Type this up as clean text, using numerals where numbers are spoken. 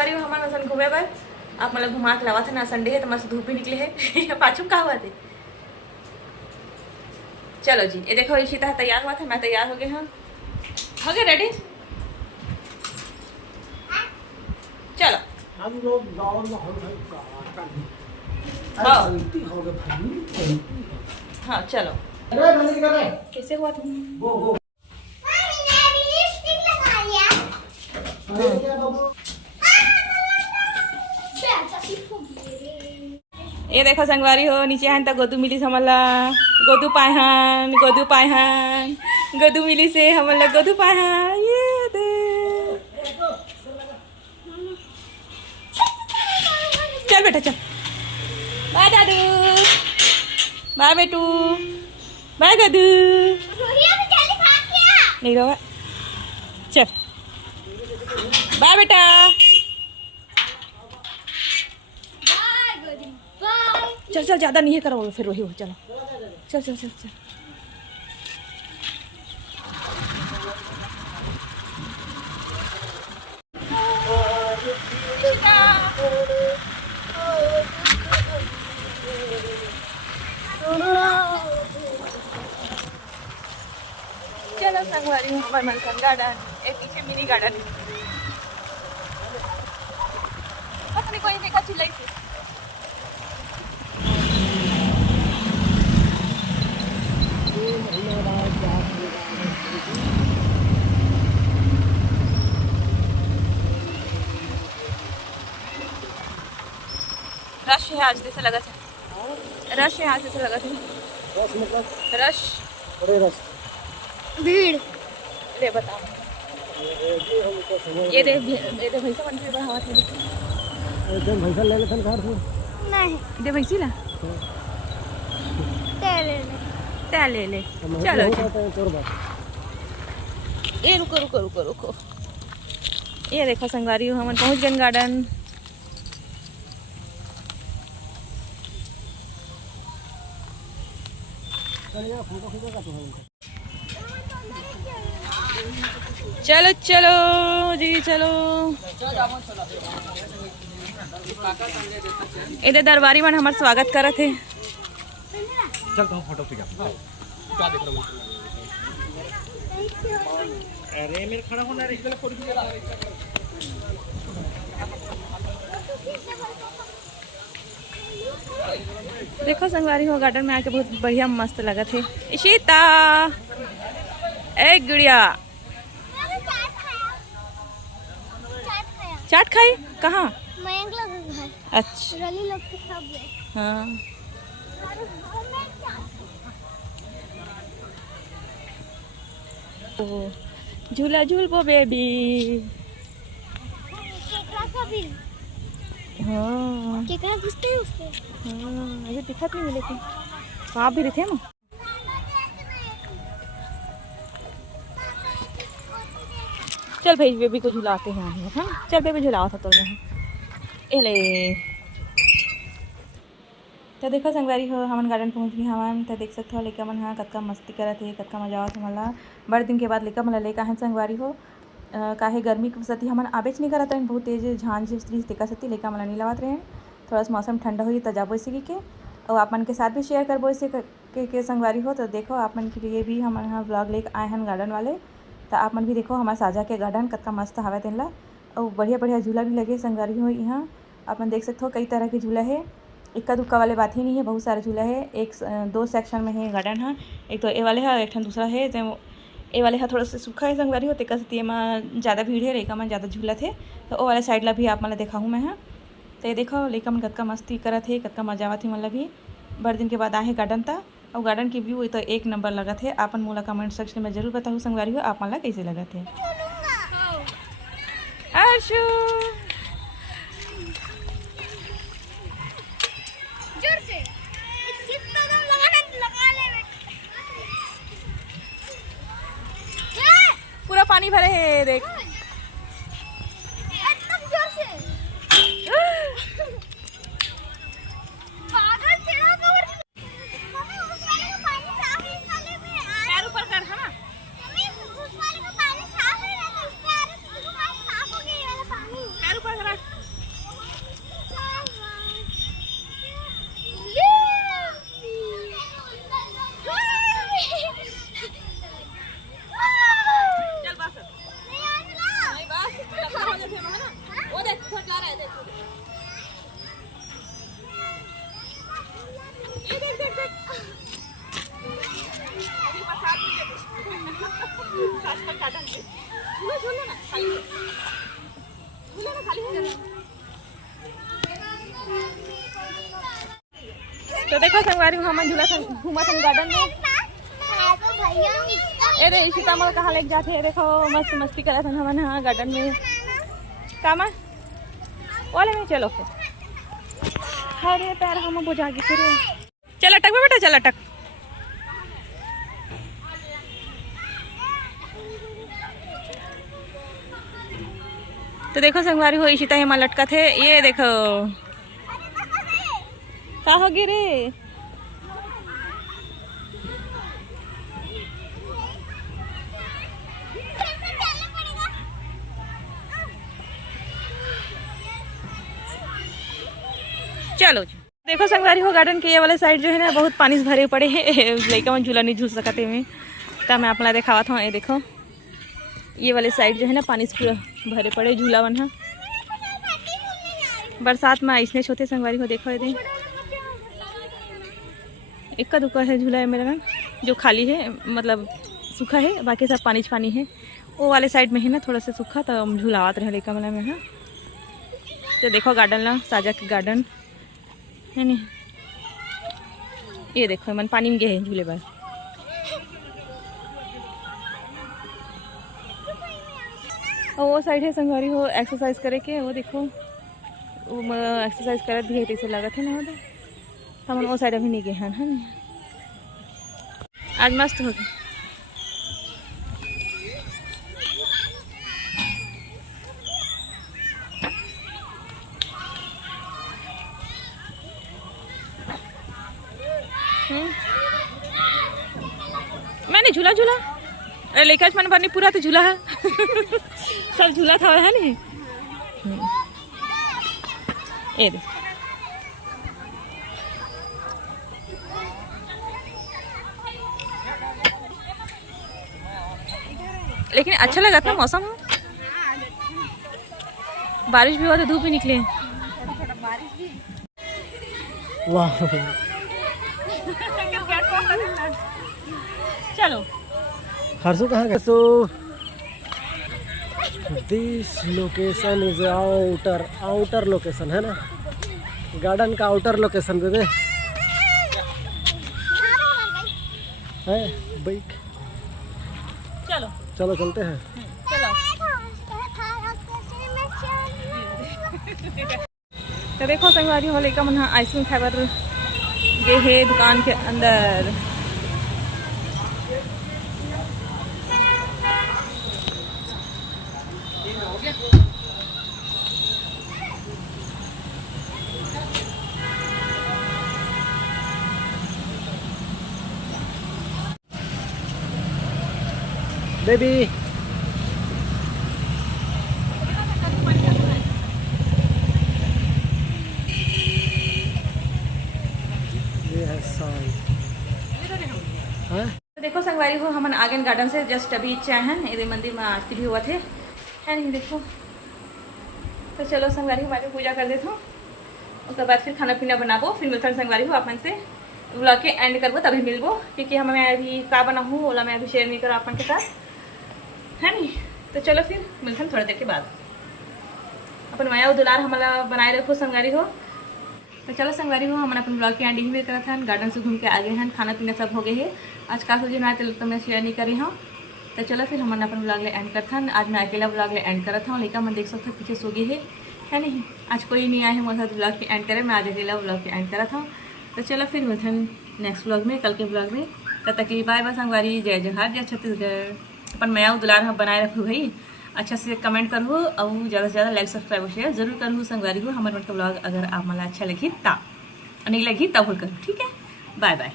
संगवारी हमारे मसन घूमे बर आप मतलब घुमा के लावा थे ना, संडे है तो मस्त धूप भी निकले है पाछू का हुआ थे। चलो जी, ये देखो इशिता तैयार हुआ था, मैं तैयार हो गए हैं, हो गए रेडी। चलो हम लोग गाँव में हाँ चलो। कैसे हुआ तुम? ये देखो संगवारी हो नीचे हन तक गोदू मिली हमला, गोदू पायहन गोदू मिली से हमला गोदू पायहन। ये दे चल बेटा चल, बाय दादू, बाय बेटू, बाय गदू, नहीं रहा चल, बाय बेटा। चल चल ज्यादा नहीं है करो फिर वही हो, चलो चल चल चल चल। चलो संगवारी हूँ हमारे मनसन गार्डन, एक पीछे मिनी गार्डन है, पता नहीं कोई देखा चिल्लाई से। रश है आज जैसे लगा था, रश है आज जैसे लगा था, रश भीड़ ले बताओ। ये दे भैंसा बन के हवा थे, एकदम भैंसा ले लेथन घर से नहीं दे भैंसी ला तेरे ले ले चलो ये रुको रुको रुको रुको। ये देखो संगवारी हम पहुंच गए गार्डन। चलो चलो जी चलो। इधर दरबारी मन हमार स्वागत करत है। चल तो फोटो खिंचा, क्या देख रहा हूं? अरे मेरे खड़ा होना रे, चल फोटो खिंचा। देखो संगवारी हो गार्डन में आके बहुत बढ़िया मस्त लगा थे। इशिता एक गुड़िया चाट खाई कहाँ? अच्छा हाँ झूला झूलबो बेबी। हाँ केकड़ा घुसते हैं उसको। हाँ अभी दिखत नहीं लेकिन वहाँ भी रहते हैं ना। चल भाई बेबी को झुलाते हैं हम, हाँ चल बेबी झुलाओ था तो मैं ले। तो देखो संगवारी हो हमन गार्डन पहुँच गए हमन। तो देख सकते हो लड़का मन हाँ कतका मस्ती करत है, कतका मजा आवत हमला। बड़े दिन के बाद लड़का मन लेका है संगवारी हो। काहे गर्मी के सती हमन आबेच नहीं करत रहे, बहुत तेज झांझ स्त्री तेका सती लड़का मन नहीं लावत रहे। थोड़ा सा मौसम ठंडा हुई तो जाबो इसी के और आप मन के साथ भी शेयर करबो इसे के संगवारी हो। तो देखो आप मन के लिए भी हम यहाँ ब्लॉग लेके आए हैं गार्डन वाले। तो आप मन भी देखो हमारे साझा के गार्डन कतका मस्त हवा तेन ला और बढ़िया बढ़िया झूला भी लगे संगवारी हो। यहाँ आप मन देख सकते हो कई तरह के झूला है, इक्का दुक्का वाले बात ही नहीं है, बहुत सारे झूला है। एक दो सेक्शन में है गार्डन है, एक तो ए वाले है एक दूसरा है। तो ए वाले है थोड़ा सा सूखा है संगवारी हो, तेका सती में ज़्यादा भीड़ है, लड़का मन ज़्यादा झूला थे। तो वो वाले साइड ला भी आप मतलब देखा हूँ मैं। हाँ तो ये देखो लड़का मन कतका मस्ती करत है, कतका मजा आवत है। मतलब भी बड़े दिन के बाद आए गार्डन था और गार्डन की व्यू तो एक नंबर लगा थे। आपन मोला कमेंट सेक्शन में जरूर बताऊँ संगवारी हो आप मन ला कैसे लगा थे। आशु जोर से जितना दम लगा ले पूरा पानी भरे है देख। एकदम जोर से पागल तेरा कवर। मम्मी उस वाले का पानी साफ है, इस वाले में पैर ऊपर कर। हाँ मम्मी उस वाले का पानी साफ है ना, तो इस पे आ रहा है तो पानी साफ हो गया ये वाला पानी। पैर ऊपर कर। तो देखो संगवारी हम झूला घूमा गार्डन में। ए रे इशिता मल कहाँ लेके जाते है, देखो मस्त मस्ती करत हन हमन हाँ गार्डन में। कामा वाले में चलो फिर। अरे पैर हम बुझा गए फिर। चल अटक में बेटा, चल अटक। तो देखो संगवारी हो इशिता हिमा लटका थे, ये देखो का हो गिरे। चलो देखो संगवारी हो गार्डन के ये वाले साइड जो है ना बहुत पानी से भरे पड़े हैं। लड़का में झूला नहीं झूल सकते में, तो मैं अपना दिखावा था। ये देखो ये वाले साइड जो है ना पानी से पूरा भरे पड़े झूला बना। बरसात में ऐसने छोटे संगवारी हो। देखो ये इक्का दुक्का है झूला है मेरा ना, जो खाली है मतलब सूखा है, बाकी सब पानी है। वो वाले साइड में है ना थोड़ा सा सूखा, तो झूलावत रहे लड़का वाला में। हाँ तो देखो गार्डन ला साजा के गार्डन है नहीं। ये देखो मन पानी में गए हैं झूले पर। और वो साइड है संगवारी हो एक्सरसाइज करे के। वो देखो वो एक्सरसाइज करत भी है, जैसे लगत है ना। तो हम वो साइड अभी नहीं गए हैं है ना। आज मस्त हो गए। मैंने झूला अरे लेकर मन भरनी पूरा तो झूला है। सब झूला था है नहीं। ये देख लेकिन अच्छा लगा था मौसम। बारिश भी हुआ तो धूप भी निकले। वाह चलो हर्षु कहाँ गए? So this location is outer location है ना, गार्डन का आउटर लोकेशन बेबे है। बाइक चलो चलो चलते हैं। चलो। तो देखो संगवारी हो लेकर मन आइसक्रीम खाए गए है दुकान के अंदर। बेबी ये है सॉन्ग। तो देखो संगवारी हो हम आगन गार्डन से जस्ट अभी चाहे हैं ये मंदिर में आरती भी हुआ थे है नहीं। देखो तो चलो संगवारी हमारे पूजा कर देता हूँ, उसके बाद फिर खाना पीना बनाबो, फिर मिलता संगवारी हो अपन से ब्लॉग के एंड करबो तभी मिलबो, क्योंकि हम मैं अभी का बना हूँ ओला मैं अभी शेयर नहीं करा अपन के साथ है नहीं। तो चलो फिर मिलते हैं थोड़ी देर के बाद। अपन माया दुलार हमारा बनाए रखो संगवारी हो। तो चलो संगवारी हो हम अपन ब्लॉग के एंडिंग में करा था, गार्डन से घूम के आगे हैं, खाना पीना सब हो गए है। आज का सोचे ना तो मैं शेयर नहीं करी हूँ। तो चलो फिर हम अपन ब्लॉग ले एंड करता। आज मैं अकेला ब्लॉग ले एंड करता हूँ, लेकिन मैं देख सकता पीछे सो गए है नहीं। आज कोई नहीं आया है मेरे साथ ब्लॉग के एंड करे, मैं आज अकेला ब्लॉग के एंड करा था। तो चलो फिर मिलते हैं नेक्स्ट ब्लॉग में, कल के ब्लॉग में। तब तक लिए बाय बाय संगवारी, जय जोहार, जय छत्तीसगढ़। अपन मैं दुलार हम बनाए रखूँ भाई, अच्छा से कमेंट करूँ और ज़्यादा से ज़्यादा लाइक सब्सक्राइब और शेयर जरूर करूँ संगवारी को। हमारे मतलब ब्लॉग अगर आप मला अच्छा लगी ता नहीं लगी तब करूँ, ठीक है। Bye bye.